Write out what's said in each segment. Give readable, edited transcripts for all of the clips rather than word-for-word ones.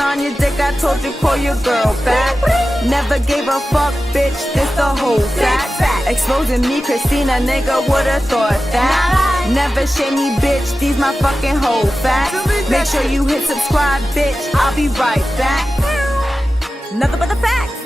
on your dick, I told you call your girl back. Never gave a fuck, bitch, this the whole fact. Exposing me, Christina, nigga, would've thought that. Never shame me, bitch, these my fucking HoeFAX. Make sure you hit subscribe, bitch, I'll be right back. Nothing but the facts.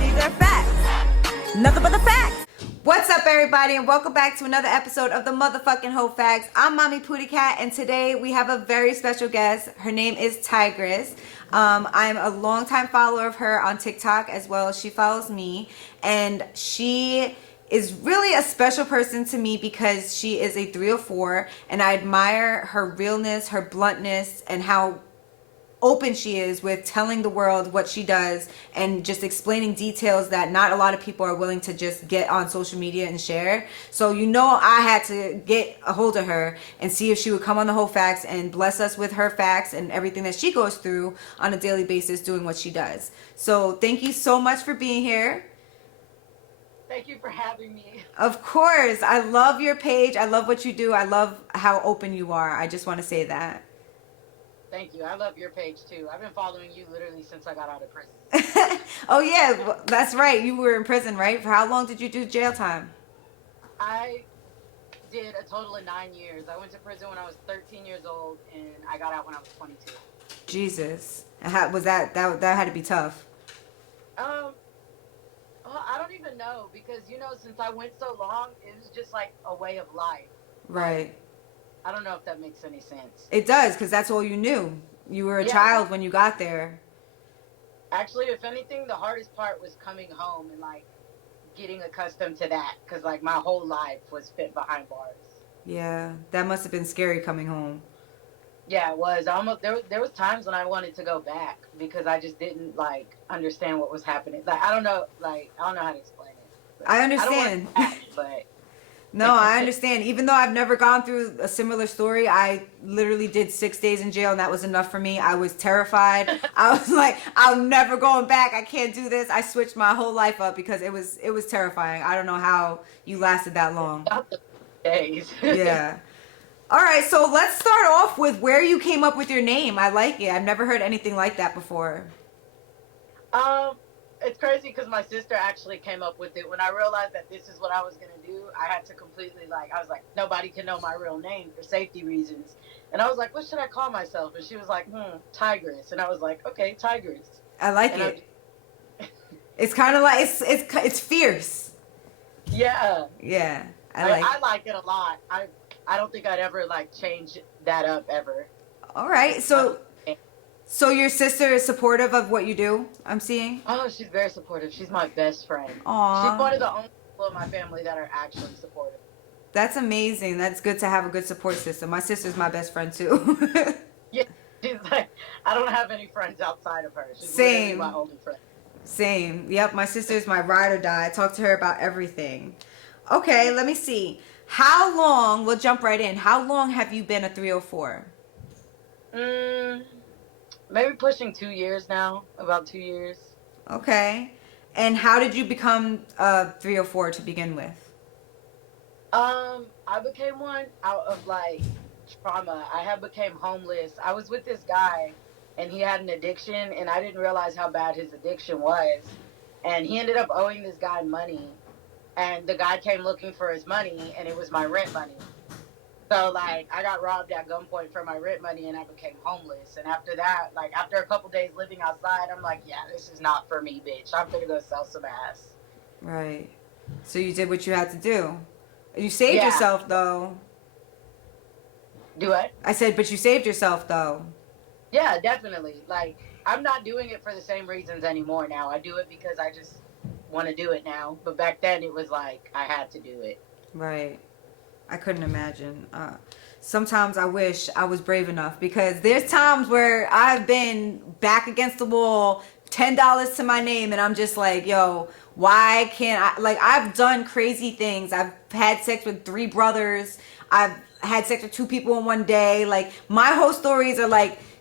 These are facts. Nothing but the facts. What's up, everybody, and welcome back to another episode of the motherfucking HoeFAX. I'm Mommy Pootie Cat, and today we have a very special guest. Her name is TIGRESS. I'm a longtime follower of her on TikTok as well. She follows me, and she is really a special person to me because she is a 304, and I admire her realness, her bluntness, and how open she is with telling the world what she does and just explaining details that not a lot of people are willing to just get on social media and share. So I had to get a hold of her and see if she would come on the HoeFAX and bless us with her facts and everything that she goes through on a daily basis doing what she does. So thank you so much for being here. Thank you for having me. Of course. I love your page. I love what you do. I love how open you are. I just want to say that. Thank you. I love your page too. I've been following you literally since I got out of prison. Oh yeah, that's right. You were in prison, right? For how long did you do jail time? I did a total of 9 years. I went to prison when I was 13 years old, and I got out when I was 22. Jesus, and how was that? That had to be tough. Well, I don't even know because since I went so long, it was just like a way of life. Right. I don't know if that makes any sense. It does, because that's all you knew. You were a child when you got there. Actually, if anything, the hardest part was coming home and like getting accustomed to that, because like my whole life was fit behind bars. Yeah, that must have been scary coming home. Yeah, it was. There was times when I wanted to go back because I just didn't like understand what was happening. Like I don't know how to explain it. I understand. I don't want to back, but no, I understand. Even though I've never gone through a similar story, I literally did 6 days in jail, and that was enough for me. I was terrified. I was like, I'm never going back. I can't do this. I switched my whole life up because it was terrifying. I don't know how you lasted that long. Days. Yeah. All right, so let's start off with where you came up with your name. I like it. I've never heard anything like that before. It's crazy because my sister actually came up with it. When I realized that this is what I was going to do, I had to completely I was like, nobody can know my real name for safety reasons. And I was like, what should I call myself? And she was like, Tigress. And I was like, okay, Tigress. I like it. It's kind of like, it's fierce. Yeah. Yeah. I like it a lot. I don't think I'd ever change that up ever. All right. So your sister is supportive of what you do, I'm seeing? Oh, she's very supportive. She's my best friend. Aww. She's one of the only people in my family that are actually supportive. That's amazing. That's good to have a good support system. My sister's my best friend too. Yeah, she's like, I don't have any friends outside of her. She's Same. my only friend. Same. Yep, my sister's my ride or die. I talk to her about everything. Okay, let me see. How long, we'll jump right in. How long have you been a 304? Maybe pushing 2 years now. About 2 years. Okay. And how did you become a 304 to begin with? I became one out of trauma. I had became homeless. I was with this guy and he had an addiction and I didn't realize how bad his addiction was. And he ended up owing this guy money. And the guy came looking for his money and it was my rent money. So, I got robbed at gunpoint for my rent money and I became homeless. And after that, after a couple days living outside, I'm like, yeah, this is not for me, bitch. I'm gonna go sell some ass. Right. So you did what you had to do. You saved yourself, though. Do what? I said, but you saved yourself, though. Yeah, definitely. I'm not doing it for the same reasons anymore now. I do it because I just want to do it now. But back then, it was I had to do it. Right. I couldn't imagine. Sometimes I wish I was brave enough because there's times where I've been back against the wall, $10 to my name, and I'm just like, yo, why can't I? I've done crazy things. I've had sex with 3 brothers. I've had sex with 2 people in one day. My whole stories are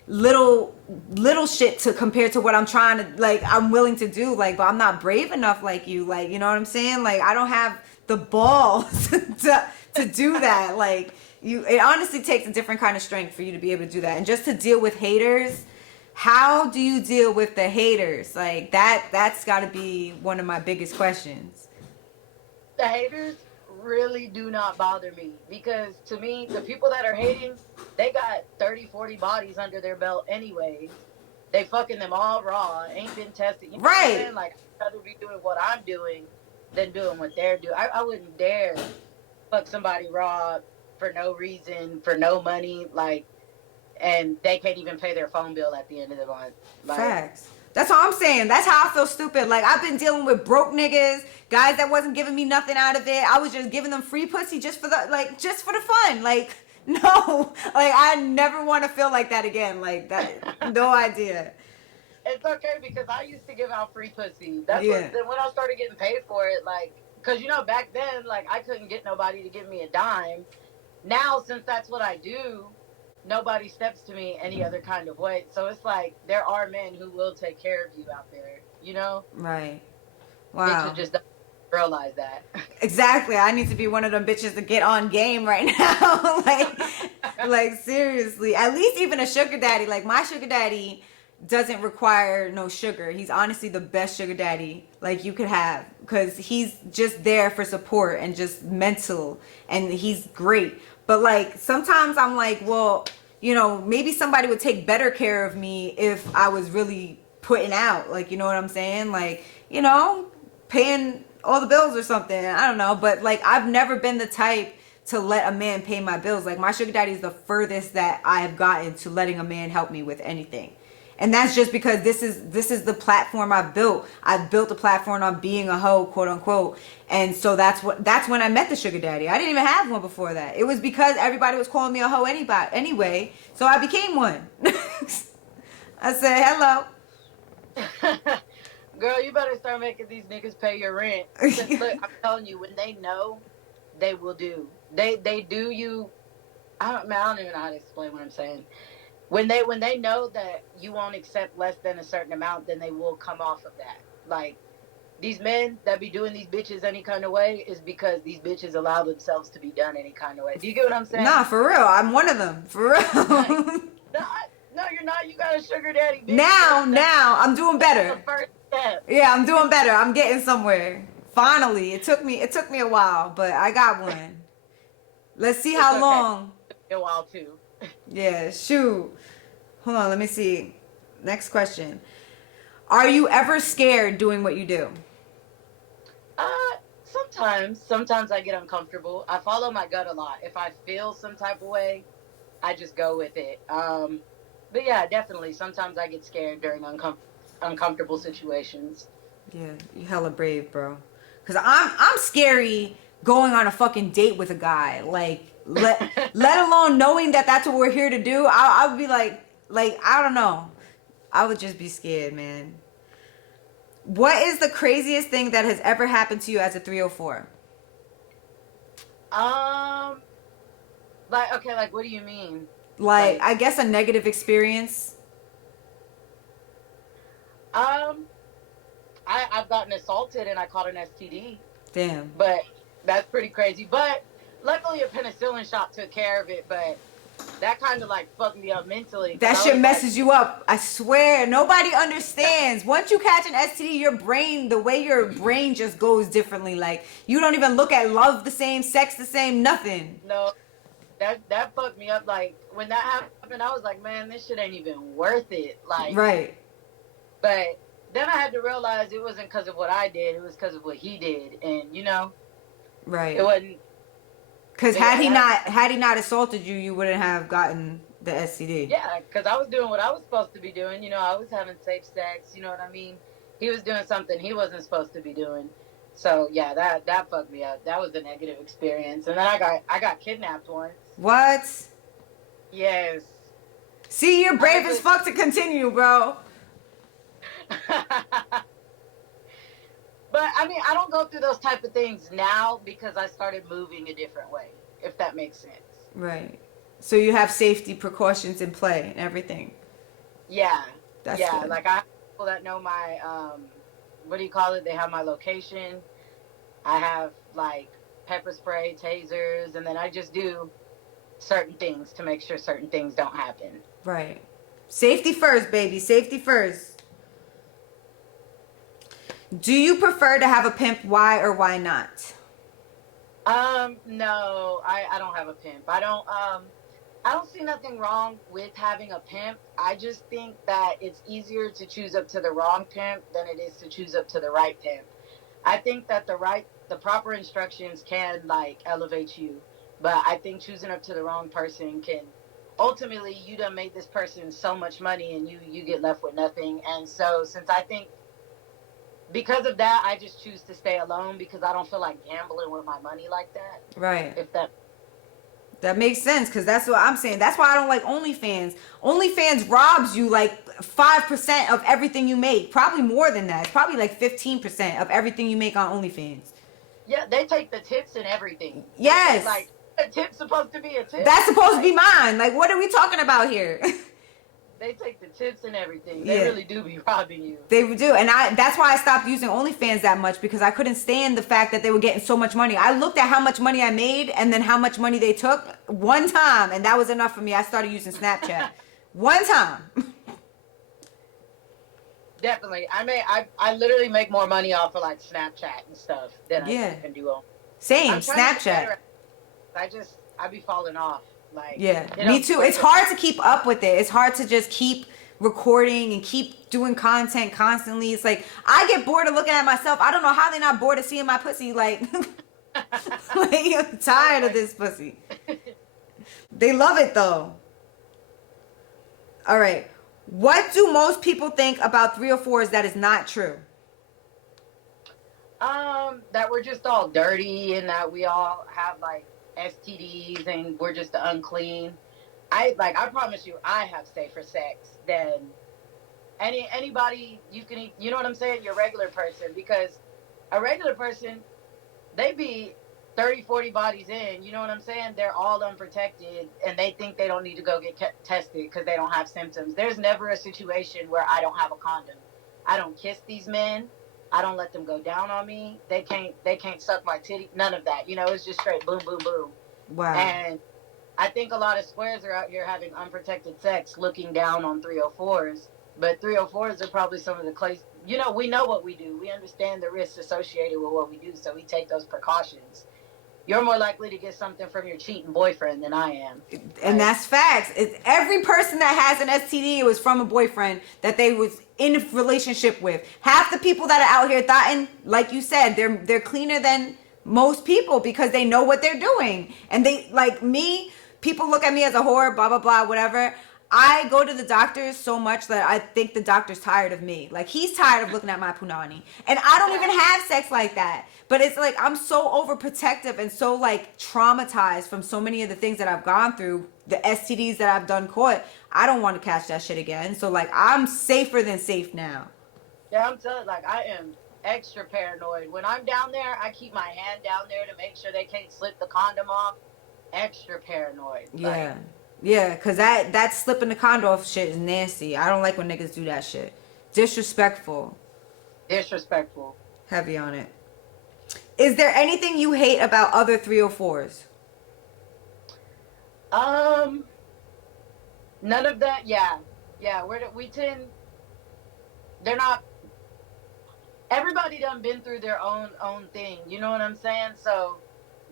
little shit to compare to what I'm trying to, I'm willing to do. But I'm not brave enough like you. You know what I'm saying? I don't have the balls to do that. It honestly takes a different kind of strength for you to be able to do that. And just to deal with haters how do you deal with the haters? Like that's got to be one of my biggest questions. The haters really do not bother me because to me, the people that are hating, they got 30, 40 bodies under their belt anyways. They fucking them all raw, ain't been tested. You know what I'm Right. saying? Like, I'd rather be doing what I'm doing than doing what they're doing. I wouldn't dare fuck somebody raw for no reason, for no money, like, and they can't even pay their phone bill at the end of the month. Like, Facts. That's all I'm saying. That's how I feel stupid. Like, I've been dealing with broke niggas, guys that wasn't giving me nothing out of it. I was just giving them free pussy just for just for the fun. Like, no, like I never want to feel like that again. Like that, no idea. it's okay because I used to give out free pussy. That's Yeah. what. Then when I started getting paid for it, like, cause back then, like, I couldn't get nobody to give me a dime. Now, since that's what I do, nobody steps to me any other kind of way. So it's like there are men who will take care of you out there. Right. Bitches Wow. just don't realize that. Exactly. I need to be one of them bitches to get on game right now. like seriously. At least even a sugar daddy. Like my sugar daddy doesn't require no sugar. He's honestly the best sugar daddy like you could have because he's just there for support and just mental and he's great. But like sometimes I'm like, well, maybe somebody would take better care of me if I was really putting out. Like, you know what I'm saying? Like, paying all the bills or something. I don't know. But like I've never been the type to let a man pay my bills. Like my sugar daddy is the furthest that I have gotten to letting a man help me with anything. And that's just because this is the platform I've built. I've built a platform on being a hoe, quote unquote. And so that's when I met the sugar daddy. I didn't even have one before that. It was because everybody was calling me a hoe anyway. So I became one. I said hello. Girl, you better start making these niggas pay your rent. Because look, I'm telling you, when they know, they will do. They do you. I don't even know how to explain what I'm saying. When they know that you won't accept less than a certain amount, then they will come off of that. Like these men that be doing these bitches any kind of way is because these bitches allow themselves to be done any kind of way. Do you get what I'm saying? Nah, for real. I'm one of them. For real. No, you're not. You got a sugar daddy. Bitch. Now, I'm doing better. That's the first step. Yeah, I'm doing better. I'm getting somewhere. Finally, it took me a while, but I got one. Let's see how long. It took me a while too. Yeah, shoot. Hold on, let me see. Next question. Are you ever scared doing what you do? Sometimes I get uncomfortable. I follow my gut a lot. If I feel some type of way, I just go with it. But yeah, definitely. Sometimes I get scared during uncomfortable situations. Yeah, you hella brave, bro. Cause I'm scary going on a fucking date with a guy. Like let alone knowing that that's what we're here to do. I would be like I don't know. I would just be scared, man. What is the craziest thing that has ever happened to you as a 304? Like what do you mean? Like I guess a negative experience. I've gotten assaulted and I caught an STD. Damn. But that's pretty crazy. But luckily a penicillin shot took care of it, but that kind of like fucked me up mentally. That shit messes you up. I swear. Nobody understands. Once you catch an STD, the way your brain just goes differently. Like you don't even look at love the same, sex the same, nothing. No. That fucked me up. Like when that happened, I was like, man, this shit ain't even worth it. Like, right. But then I had to realize it wasn't because of what I did; it was because of what he did, and right. It wasn't. Because had he not assaulted you, you wouldn't have gotten the STD. Yeah, because I was doing what I was supposed to be doing. I was having safe sex. You know what I mean? He was doing something he wasn't supposed to be doing. So yeah, that fucked me up. That was a negative experience. And then I got kidnapped once. What? Yes. See, you're brave as fuck to continue, bro. But I mean, I don't go through those type of things now because I started moving a different way, if that makes sense. Right. So you have safety precautions in play and everything. Yeah. That's yeah. good. Like I have people that know my what do you call it? They have my location. I have like pepper spray, tasers, and then I just do certain things to make sure certain things don't happen. Right. Safety first, baby. Safety first. Do you prefer to have a pimp? Why or why not? No, I don't have a pimp. I don't see nothing wrong with having a pimp. I just think that it's easier to choose up to the wrong pimp than it is to choose up to the right pimp. I think that the proper instructions can like elevate you, but I think choosing up to the wrong person can ultimately you done made this person so much money and you get left with nothing. And so since I think because of that, I just choose to stay alone because I don't feel like gambling with my money like that. Right. If that That makes sense because that's what I'm saying. That's why I don't like OnlyFans. OnlyFans robs you like 5% of everything you make. Probably more than that. It's probably like 15% of everything you make on OnlyFans. yeah, they take the tips and everything. Yes. Like a tip's supposed to be a tip. That's supposed to be mine. Like, what are we talking about here? They take the tips and everything. They Yeah. really do be robbing you. They do. And that's why I stopped using OnlyFans that much because I couldn't stand the fact that they were getting so much money. I looked at how much money I made and then how much money they took one time, and that was enough for me. I started using Snapchat. One time. Definitely. I literally make more money off of like Snapchat and stuff than I can do on. Same. I'm trying to get Snapchat. better. I be falling off. Like Yeah, me too. It's hard to keep up with it. It's hard to just keep recording and keep doing content constantly. It's like I get bored of looking at myself. I don't know how they're not bored of seeing my pussy. Like, like I'm tired of this pussy. They love it though. All right. What do most people think about 304s that is not true? That we're just all dirty and that we all have like STDs and we're just unclean. I promise you, I have safer sex than anybody you can. You know what I'm saying? Your regular person, because a regular person, they be 30, 40 bodies in. You know what I'm saying? They're all unprotected and they think they don't need to go get tested because they don't have symptoms. There's never a situation where I don't have a condom. I don't kiss these men. I don't let them go down on me. They can't suck my titty. None of that. You know, it's just straight boom, boom, boom. Wow. And I think a lot of squares are out here having unprotected sex, looking down on 304s. But 304s are probably some of the clays. You know, we know what we do. We understand the risks associated with what we do, so we take those precautions. You're more likely to get something from your cheating boyfriend than I am. And that's facts. It's every person that has an STD was from a boyfriend that they was in a relationship with. Half the people that are out here thought, like you said, they're cleaner than most people because they know what they're doing. And they, like me, people look at me as a whore, blah, blah, blah, whatever. I go to the doctors so much that I think the doctor's tired of me. Like, he's tired of looking at my punani. And I don't even have sex like that. But it's like, I'm so overprotective and so, like, traumatized from so many of the things that I've gone through, the STDs that I've done caught. I don't want to catch that shit again. So, like, I'm safer than safe now. Yeah, I'm telling you, like, I am extra paranoid. When I'm down there, I keep my hand down there to make sure they can't slip the condom off. Extra paranoid. Yeah. Like, yeah, because that slipping the condom off shit is nasty. I don't like when niggas do that shit. Disrespectful. Disrespectful. Heavy on it. Is there anything you hate about other 304s? None of that. Yeah. They're not, everybody done been through their own thing. You know what I'm saying? So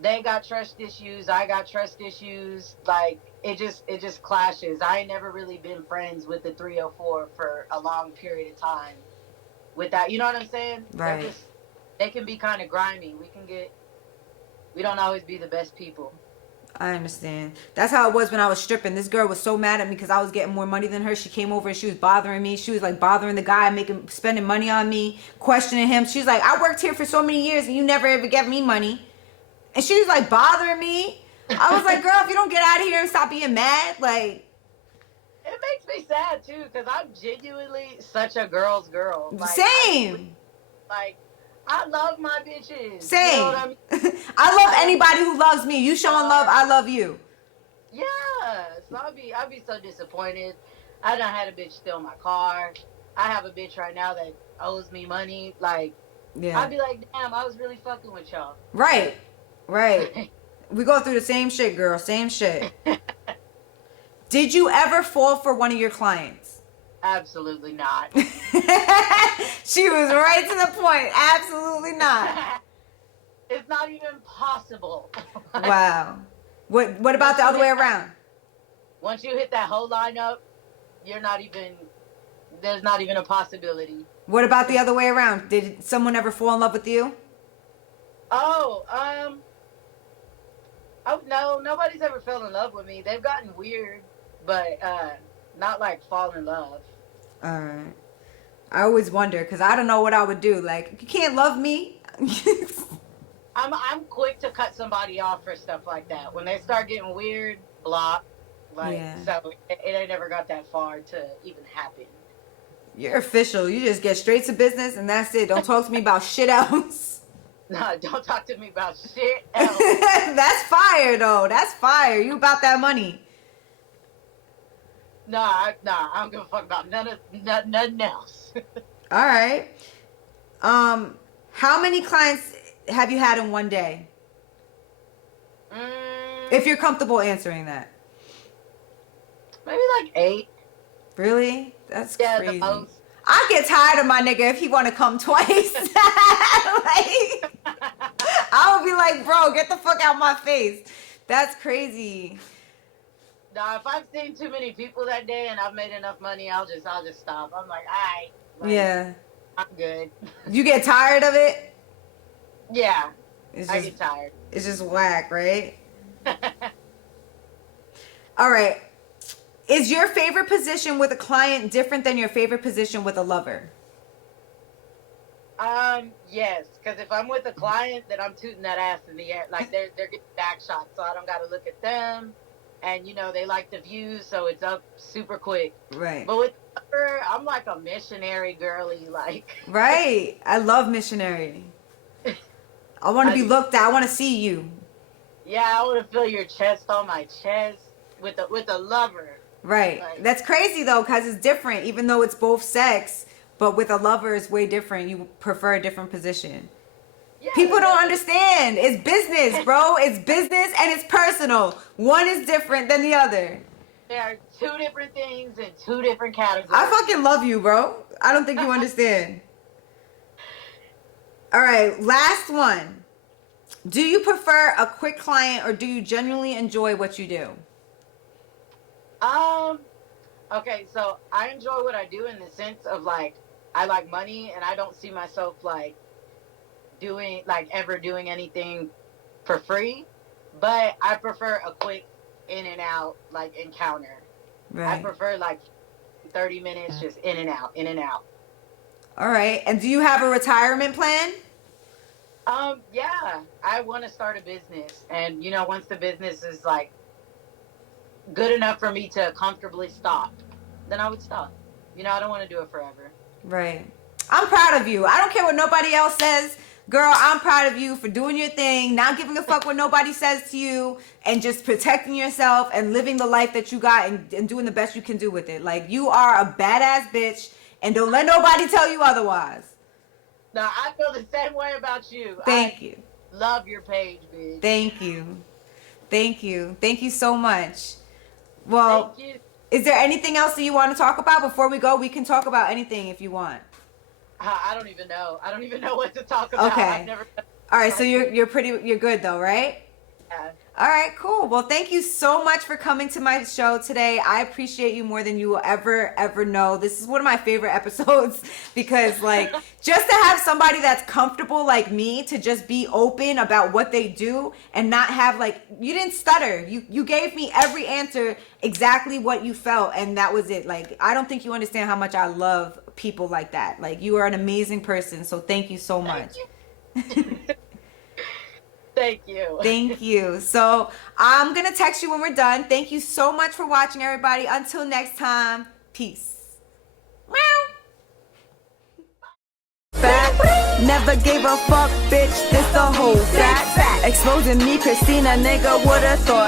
they got trust issues. I got trust issues. Like, it just clashes. I ain't never really been friends with the 304 for a long period of time with that. You know what I'm saying? Right. They can be kind of grimy. We don't always be the best people. I understand. That's how it was when I was stripping. This girl was so mad at me because I was getting more money than her. She came over and she was bothering me. She was like bothering the guy, spending money on me, questioning him. She's like, I worked here for so many years and you never ever gave me money. And she was like bothering me. I was like, girl, if you don't get out of here and stop being mad, like. It makes me sad too because I'm genuinely such a girl's girl. Like, same. I love my bitches. Same. You know what I mean? I love anybody who loves me. You showing love, I love you. Yeah. So I'd be so disappointed. I done had a bitch steal my car. I have a bitch right now that owes me money. Like, yeah. I'd be like, damn, I was really fucking with y'all. Right. We go through the same shit, girl. Same shit. Did you ever fall for one of your clients? Absolutely not. She was right to the point. Absolutely not. It's not even possible. Wow. What about the other way around? Once you hit that whole lineup, there's not even a possibility. What about the other way around? Did someone ever fall in love with you? Oh, no, nobody's ever fell in love with me. They've gotten weird, but not like fall in love. All right. I always wonder because I don't know what I would do. Like, you can't love me. I'm quick to cut somebody off for stuff like that. When they start getting weird, block. Like, Yeah. So it ain't never got that far to even happen. You're official. You just get straight to business and that's it. Don't talk to me about shit else. No, don't talk to me about shit else. That's fire, though. That's fire. You about that money. I don't give a fuck about nothing else. All right. How many clients have you had in one day? If you're comfortable answering that. Maybe like 8. Really? That's crazy. The most. I get tired of my nigga if he want to come twice. Like, I would be like, bro, get the fuck out my face. That's crazy. Nah, if I've seen too many people that day and I've made enough money, I'll just stop. I'm like, alright. Like, Yeah. I'm good. You get tired of it? Yeah. I get tired. It's just whack, right? All right. Is your favorite position with a client different than your favorite position with a lover? Yes, because if I'm with a client, then I'm tooting that ass in the air. Like, they're getting back shots, so I don't got to look at them. And, they like the views, so it's up super quick. Right. But with her, I'm like a missionary girly, like. Right. I love missionary. I want to be looked at. I want to see you. Yeah, I want to feel your chest on my chest with a lover. Right. Like, that's crazy, though, because it's different, even though it's both sex. But with a lover, it's way different. You prefer a different position. Yeah, People don't understand. It's business, bro. It's business and it's personal. One is different than the other. There are 2 different things in 2 different categories. I fucking love you, bro. I don't think you understand. All right, last one. Do you prefer a quick client or do you genuinely enjoy what you do? Okay, so I enjoy what I do in the sense of, like, I like money and I don't see myself, like, ever doing anything for free, but I prefer a quick in and out, like, encounter. Right. I prefer, like, 30 minutes just in and out. All right. And do you have a retirement plan? Yeah, I want to start a business, and once the business is like good enough for me to comfortably stop, then I would stop. I don't want to do it forever. Right. I'm proud of you. I don't care what nobody else says. Girl, I'm proud of you for doing your thing, not giving a fuck what nobody says to you, and just protecting yourself and living the life that you got and doing the best you can do with it. Like, you are a badass bitch, and don't let nobody tell you otherwise. No, I feel the same way about you. Thank you. Love your page, bitch. Thank you. Thank you. Thank you so much. Well, thank you. Is there anything else that you want to talk about before we go? We can talk about anything if you want. I don't even know. I don't even know what to talk about. Okay. All right, so you're good though, right? Yeah. All right, cool. Well, thank you so much for coming to my show today. I appreciate you more than you will ever know. This is one of my favorite episodes because, like, just to have somebody that's comfortable like me to just be open about what they do and not have, like, you didn't stutter. You gave me every answer exactly what you felt, and that was it. Like, I don't think you understand how much I love people like that. Like, you are an amazing person, so thank you so much. Thank you. Thank you. Thank you. So I'm going to text you when we're done. Thank you so much for watching, everybody. Until next time, peace. Meow. Fact. Never gave a fuck, bitch. This the whole fact. Exposing me, Christina, nigga, would've thought.